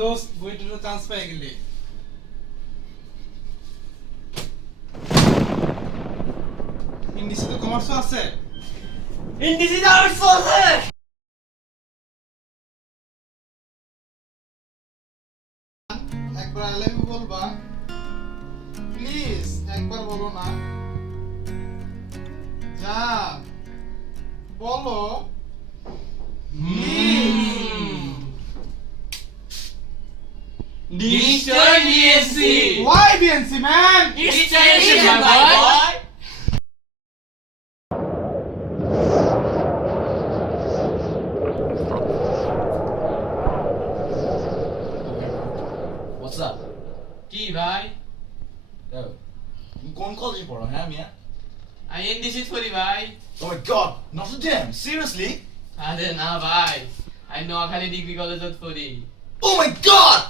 দোস্ত বইটার চান্স পেয়ে গেলি। ইংলিশে তো কমার্সও আছে। ইংরেজি আর্টস আছে। একবার আই লাভ ইউ বলবা প্লিজ, একবার বলো না। যা বলো নিশ্চয় নিয়েছি। Why BNC man? Extension my boy. What's up? কি ভাই? Yo, তুমি কোন কলেজে পড়ো হ্যাঁ মিয়া? আমি এনডিসি পড়ি ভাই। Oh my god, Notre Dame, seriously? আরে না ভাই, আমি নোয়াখালী ডিগ্রি কলেজত পড়ি। Oh my god!